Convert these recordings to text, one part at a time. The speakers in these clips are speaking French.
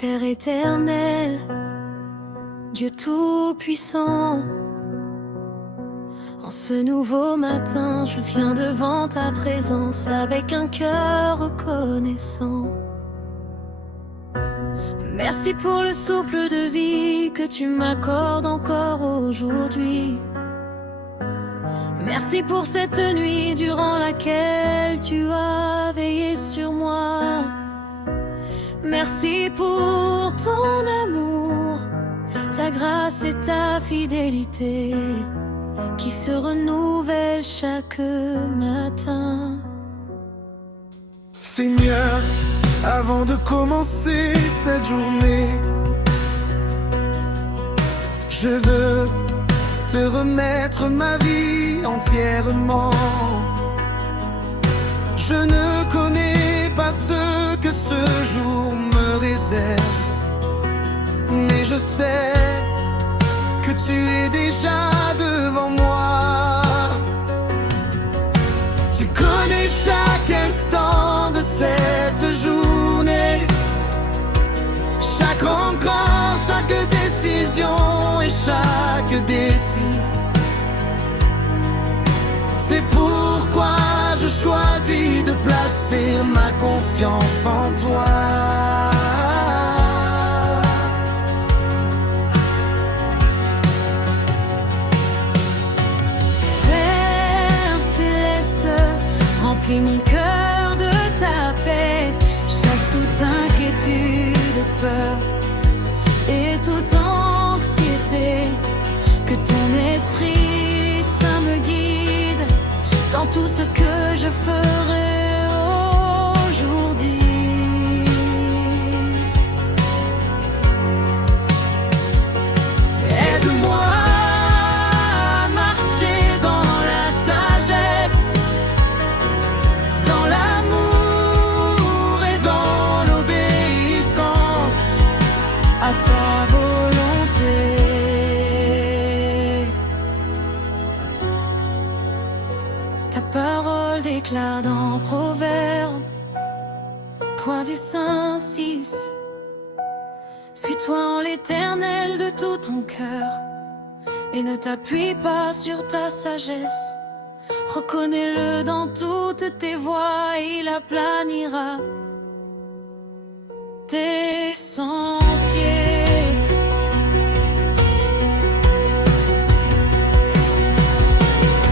Père éternel, Dieu tout-puissant, en ce nouveau matin, je viens devant ta présence avec un cœur reconnaissant. Merci pour le souffle de vie que tu m'accordes encore aujourd'hui. Merci pour cette nuit durant laquelle tu as veillé sur moi. Merci pour ton amour, ta grâce et ta fidélité qui se renouvellent chaque matin. Seigneur, avant de commencer cette journée, je veux te remettre ma vie entièrement. Je ne connais pas ce que ce jour me réserve, mais je sais que tu es déjà devant moi. Tu connais chaque instant de cette journée, chaque rencontre, chaque décision et chaque défi. C'est pourquoi je choisis de placer ma confiance en toi. Père céleste, remplis mon cœur de ta paix, chasse toute inquiétude, peur et toute anxiété. Que ton esprit saint me guide dans tout ce que je ferai aujourd'hui. Aide-moi à marcher dans la sagesse, dans l'amour et dans l'obéissance à ta volonté. Ta parole déclare dans Proverbe 3:6: suis-toi en l'Éternel de tout ton cœur et ne t'appuie pas sur ta sagesse. Reconnais-le dans toutes tes voies et il aplanira tes sentiers.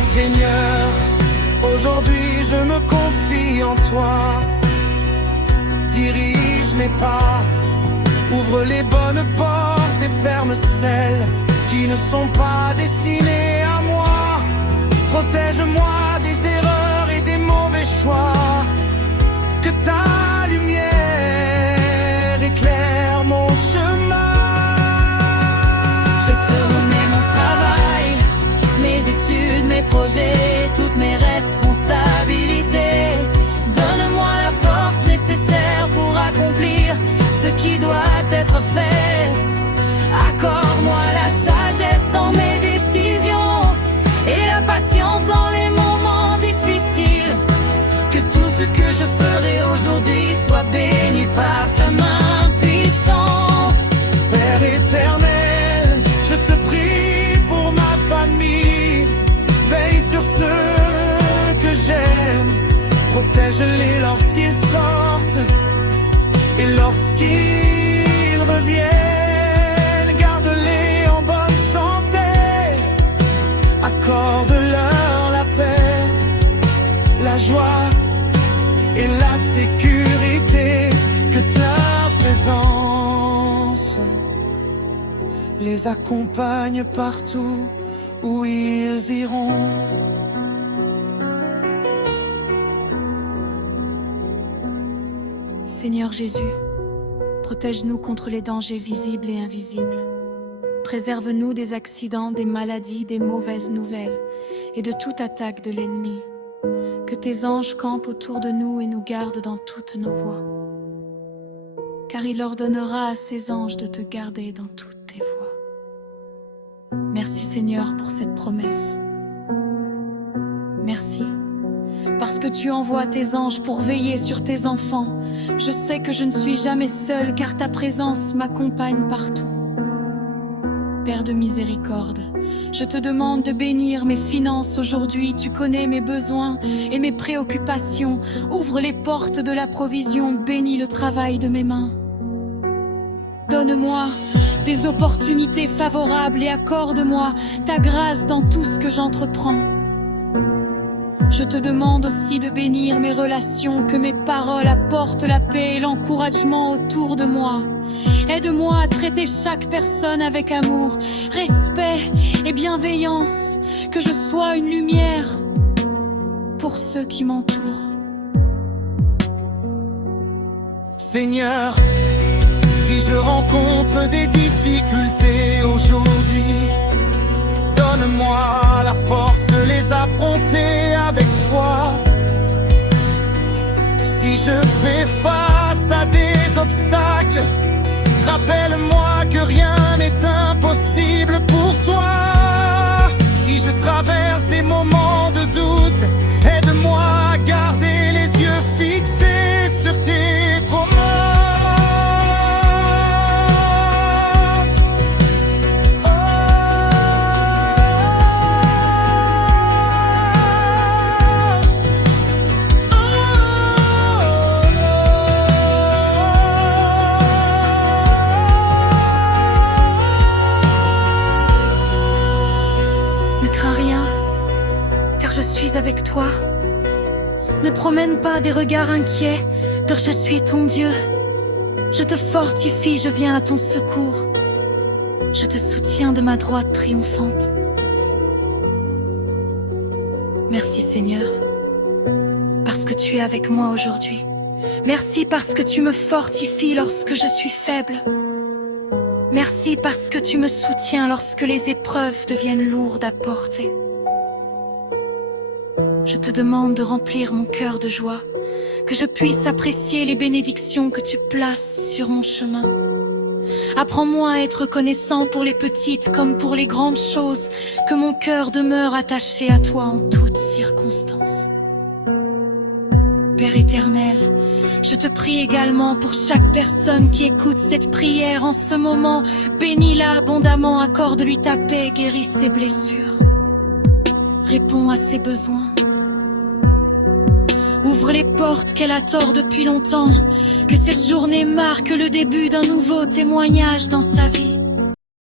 Seigneur, aujourd'hui je me confie en toi. Dirige mes pas, ouvre les bonnes portes et ferme celles qui ne sont pas destinées à moi. Protège-moi des erreurs et des mauvais choix. Que ta lumière éclaire mon chemin. Je te remets mon travail, mes études, mes projets, toutes mes responsabilités. Donne-moi la force nécessaire pour accomplir ce qui doit être fait. Accorde-moi la sagesse dans mes décisions et la patience dans les moments difficiles. Que tout ce que je ferai aujourd'hui soit béni par ta main puissante. Père éternel, je te prie pour ma famille. Veille sur ceux que j'aime, protège-les lorsqu'ils sortent et lorsqu'ils reviennent. Garde-les en bonne santé, accorde-leur la paix, la joie et la sécurité. Que ta présence les accompagne partout où ils iront. Seigneur Jésus, protège-nous contre les dangers visibles et invisibles. Préserve-nous des accidents, des maladies, des mauvaises nouvelles et de toute attaque de l'ennemi. Que tes anges campent autour de nous et nous gardent dans toutes nos voies. Car il ordonnera à ses anges de te garder dans toutes tes voies. Merci Seigneur pour cette promesse. Merci, parce parce que tu envoies tes anges pour veiller sur tes enfants. Je sais que je ne suis jamais seule, car ta présence m'accompagne partout. Père de miséricorde, je te demande de bénir mes finances aujourd'hui. Tu connais mes besoins et mes préoccupations. Ouvre les portes de la provision, bénis le travail de mes mains. Donne-moi des opportunités favorables et accorde-moi ta grâce dans tout ce que j'entreprends. Je te demande aussi de bénir mes relations, que mes paroles apportent la paix et l'encouragement autour de moi. Aide-moi à traiter chaque personne avec amour, respect et bienveillance, que je sois une lumière pour ceux qui m'entourent. Seigneur, si je rencontre des difficultés aujourd'hui, donne-moi la force de les affronter avec foi. Si je fais face à des obstacles, rappelle-moi que rien n'est impossible pour toi. Si je traverse des moments de doute, aide-moi à garder les yeux fixés sur tes promesses. Avec toi, ne promène pas des regards inquiets, car je suis ton Dieu. Je te fortifie, je viens à ton secours. Je te soutiens de ma droite triomphante. Merci Seigneur, parce que tu es avec moi aujourd'hui. Merci parce que tu me fortifies lorsque je suis faible. Merci parce que tu me soutiens lorsque les épreuves deviennent lourdes à porter. Je te demande de remplir mon cœur de joie, que je puisse apprécier les bénédictions que tu places sur mon chemin. Apprends-moi à être reconnaissant pour les petites comme pour les grandes choses, que mon cœur demeure attaché à toi en toutes circonstances. Père éternel, je te prie également pour chaque personne qui écoute cette prière en ce moment. Bénis-la abondamment, accorde-lui ta paix, guéris ses blessures. Réponds à ses besoins. Ouvre les portes qu'elle attend depuis longtemps. Que cette journée marque le début d'un nouveau témoignage dans sa vie.